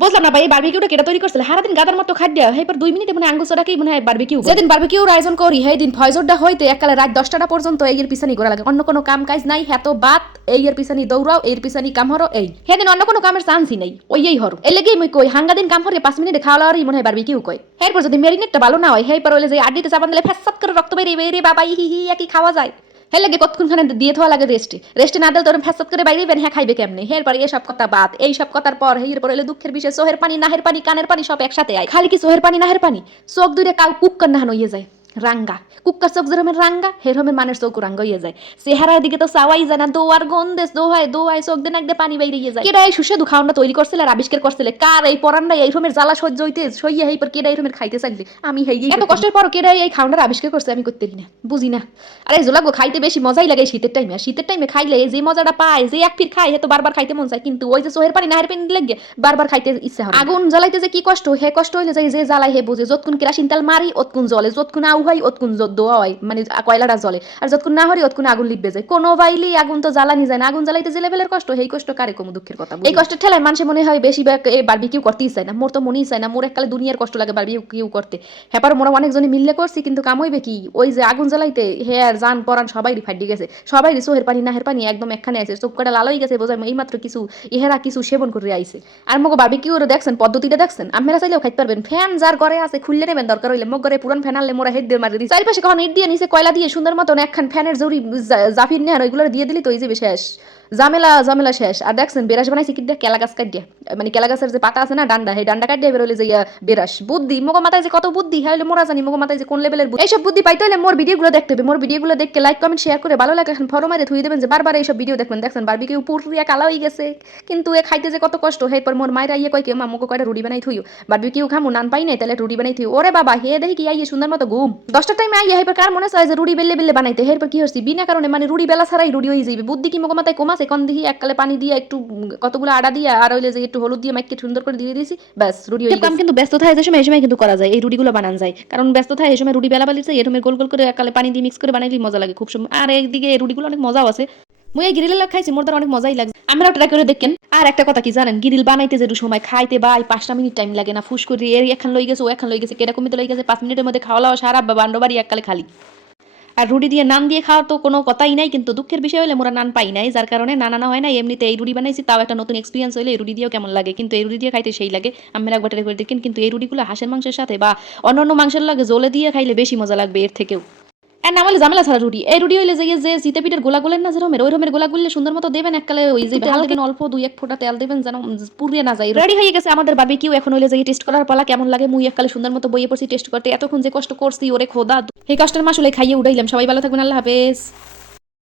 বুঝলাম না ভাই, এই বারবিকিউটা কেটা তৈরি করছিল? সারাদিন গাদার মতো খাদ্য, এরপর 2 মিনিটে মনে আঙ্গুল চড়াকেই মনে হয় বারবিকিউ। যেদিন বারবিকিউর আয়োজন করি সেই দিন ফয়জরটা হইতে এককালে রাত 10টা পর্যন্ত এর পিছানি ঘোরা লাগে, অন্য কোনো কাম কাজ নাই, হেতো বাত এর পিছানি দৌড়াও, এর পিছানি কাম হরো। এই সেদিন অন্য কোনো কামের চান্সই নাই, ওই হরো। এর লেগেই মুই কই হাঙ্গা দিন কাম হরে 5 মিনিটে খাওয়া লওয়ারই মনে হয় বারবিকিউ কয়। এরপর যদি মেরিনেটটা ভালো না হয়, এরপর হইলে যে আড্ডিতে চাপান দিলে ফ্যাসাত করে রক্ত বেরিয়ে রে বাবা, হি হি একই খাওয়া যায়। হ্যাঁ লাগে কতক্ষণখানে দিয়ে থোয়া লাগে রেস্টে না দিলে তোর ফ্যাসাত করে বাইরে বেন, হ্যাঁ খাইবে কেমনে? এরপর এইসব কথা বাদ, এইসব কথার পর এরপর হইলে দুঃখের বিষয় চোহের পানি নাহের পানি কানের পানি সব একসাথে আয়। খালি কি চোহের পানি নাহের পানি? চোখ দুইটা কাউ কুক্কার নাহান হইয়ে যায় রাঙ্গা, কুক্কার চোখ যেরমের রাঙ্গা হেরমের মানের চোখ রাঙ্গা হইয়ে যায়। চেহারার দিকে তো চাওয়াই যায় না, দোয়ার গন্ধেস দোহায় চোখ দিয়ে একদম পানি বাইরে যায়। কেডা এই সুস্বাদু খাওয়াটা তৈরি করছিল আর আবিষ্কার করছিল? কার এই পরান্ডা এই রকমের জ্বালা সহ্য হইতে সইয়া হেই পর কেডা এই রকমের খাইতে চাইলে? আমি হেই এত কষ্টের পর কেডা এই খাওয়াটা আবিষ্কার করছে আমি করতে না, বুঝি না। আরে জোলাগো খাইতে বেশি মজাই লাগে শীতের টাইমে, আর শীতের টাইমে খাইলে যে মজাটা পায়, যে এক ফির খায় হে তো বারবার খাইতে মন চায়, কিন্তু ওই যে চোহের পানি নাহের পানি লাগে বারবার খাইতে ইচ্ছা হয়। আগুন জ্বালাইতে যে কি কষ্ট, হে কষ্ট হইলে যে জ্বালাই হে বুঝে। যতক্ষণ কেরাসিন তেল মারি অতক্ষণ জলে, যতক্ষণ আউ হয় অতক্ষণ দোয়া হয়, মানে কয়লাটা জলে, আর যতক্ষণ না হরি অতক্ষণ আগুন লিপবে যায়। কোনো বাইলি আগুন তো জ্বালানি যায় না, আগুন জ্বালাইতে যে লেভেলের কষ্ট, এই কষ্ট কারে কম দুঃখের কথা। এই কষ্টের ঠেলায় মানুষে মনে হয় বেশি বারবিকিউ করতেই চায় না। মোর তো মনেই চায় না, মোর এককালে দুনিয়ার কষ্ট লাগে বারবিকিউ করতে। হ্যাপার মোরা অনেকজনে মিললে করছি, কিন্তু কাম হইবে কি? ওই যে আগুন জ্বালাইতে হে আর জান পরান সবাই ফাইডি গেছে, সবাই চোহের পানি নাহের পানি একদম একখানে আছে, চোখ কটা লাল হয়ে গেছে, বোঝায় এইমাত্র কিছু ইহেরা কিছু সেবন করে আইছে। আর মগো বারবিকিউর দেখছেন পদ্ধতিটা দেখছেন? আপনারা চাইলেও খাইতে পারবেন। ফ্যান যার ঘরে আছে খুললে নেবেন, দরকার হইলে। মোর ঘরে পুরান ফ্যান আনলে মোরা হেড দিয়ে মারি দিই, চারিপাশে কখন ইট দিয়ে নিচে কয়লা দিয়ে সুন্দর মতন একখান ফ্যানের জড়ি জাফির নেন, ওইগুলো দিয়ে দিলি তো এই যে শেষ ঝামেলা শেষ। আর দেখছেন বেরাস বানাইছি কি দিয়ে? কেলা গাছ কাট দিয়া, মানে কেলা গাছের যে পাতা আছে না ডান্ডা, সেই ডান্ডা কাট দিয়ে বেরোলে যে বেরাস বুদ্ধি। মোগো মাথায় যে কত বুদ্ধি, হইলে মোরা জানি মোগো মাথায় যে কোন লেভেলের বুদ্ধি। এইসব বুদ্ধি পাইতে হলে মোর ভিডিওগুলো দেখতে হবে। মোর ভিডিওগুলো দেখে লাইক কমেন্ট শেয়ার করে ভালো লাগে এখন ফলো মারে থুই দেবেন যে বারবার এইসব ভিডিও দেখবেন। দেখছেন বারবিকিউ পুরিয়া কালা হয়ে গেছে, কিন্তু এ খাইতে যে কত কষ্ট। এরপর মোর মায়েরা ইয়ে কয় কি মা মোকে কয়টা রুটি বানাই থুইও, বারবিকিউ খামু নান পাই নাই তাহলে রুটি বানাই থুই। ওরে বাবা হে দেখি কি আইয়ে সুন্দর মতো ঘুম 10টার টাইমে আইয়ে, এরপর কার মনে চায় যে রুটি বেলে বানাইতে। এরপর কি হচ্ছে বিনা কারণে, মানে রুটি বেলা ছাড়াই রুটি হয়ে যাবে। বুদ্ধি কি মোগো মাথায় কমাছে কোন দেখি? এককালে পানি দিয়ে একটু কতগুলো আটা দিয়ে আর হইলে যে একটু হলুদ দিয়ে মাইকে সুন্দর করে দিয়ে দিয়েছি, ব্যাস রুটি হয়ে গেছে। কিন্তু ব্যস্ত থাকে যে সময় এই সময় কিন্তু করা যায়, এই রুটিগুলো বানান যায়। কারণ ব্যস্ত থাকে এই সময় রুটি বেলা বালিছে এরকম গোল গোল করে এককালে পানি দিয়ে মিক্স করে বানাইলে মজা লাগে খুব সুন্দর। আর একদিকে এই রুটিগুলো অনেক মজাও আছে। মুই এই গ্রিল খাইছি, মোর দ্বারা অনেক মজাই লাগছে। আমরা ট্রাই করে দেখেন। আর একটা কথা কি জানেন? গ্রিল বানাইতে যে সময় খাইতে ভাই 5টা মিনিট টাইম লাগে না, ফুস করে এর এখন লই গেছে ও এখন লই গেছে, কেরকম লই গেছে 5 মিনিটের মধ্যে খাওয়া লাওয়া সারা বান্ডবাড়ি এককালে খালি। আর রুটি দিয়ে নান দিয়ে খাওয়ার তো কোনো কথাই নাই, কিন্তু দুঃখের বিষয় হলে মোরা নান পাই নাই, যার কারণে নান আনা হয় না। এমনিতে এই রুটি বানাইছি, তাও একটা নতুন এক্সপিরিয়েন্স হইলে এই রুটি দিয়েও কেমন লাগে, কিন্তু এই রুটি দিয়ে খাইতে সেই লাগে। আমি একবার ট্রাই করে দেখেন, কিন্তু এই রুটিগুলো হাঁসের মাংসের সাথে বা অন্যান্য মাংসের লাগে জলে দিয়ে খাইলে বেশি মজা লাগবে এর থেকেও। আর না হলে ঝামেলা ছাড়া রুটি। এই রুটি হইলে যে শীতে পিঠের গোলা গুলেন না যেরকমের, ওই রকমের গোলা গুললে সুন্দর মতো দেবেন। এককালে ওই যে তেল দেবেন অল্প 2-1 ফোঁটা তেল দেবেন যেন পুড়িয়ে না যায়। রেডি হয়ে গেছে আমাদের বারবিকিউ। এখন হইলে যে টেস্ট করার পালা, কেমন লাগে। মুই এককালে সুন্দর মতো বইয়ে পড়ছি টেস্ট করতে, এতক্ষণ যে কষ্ট করছি ওরে খোদা, এই কষ্টের মাসুলে খাইয়ে উঠাইলাম। সবাই ভালো থাকবেন, আল্লাহ হাফেজ।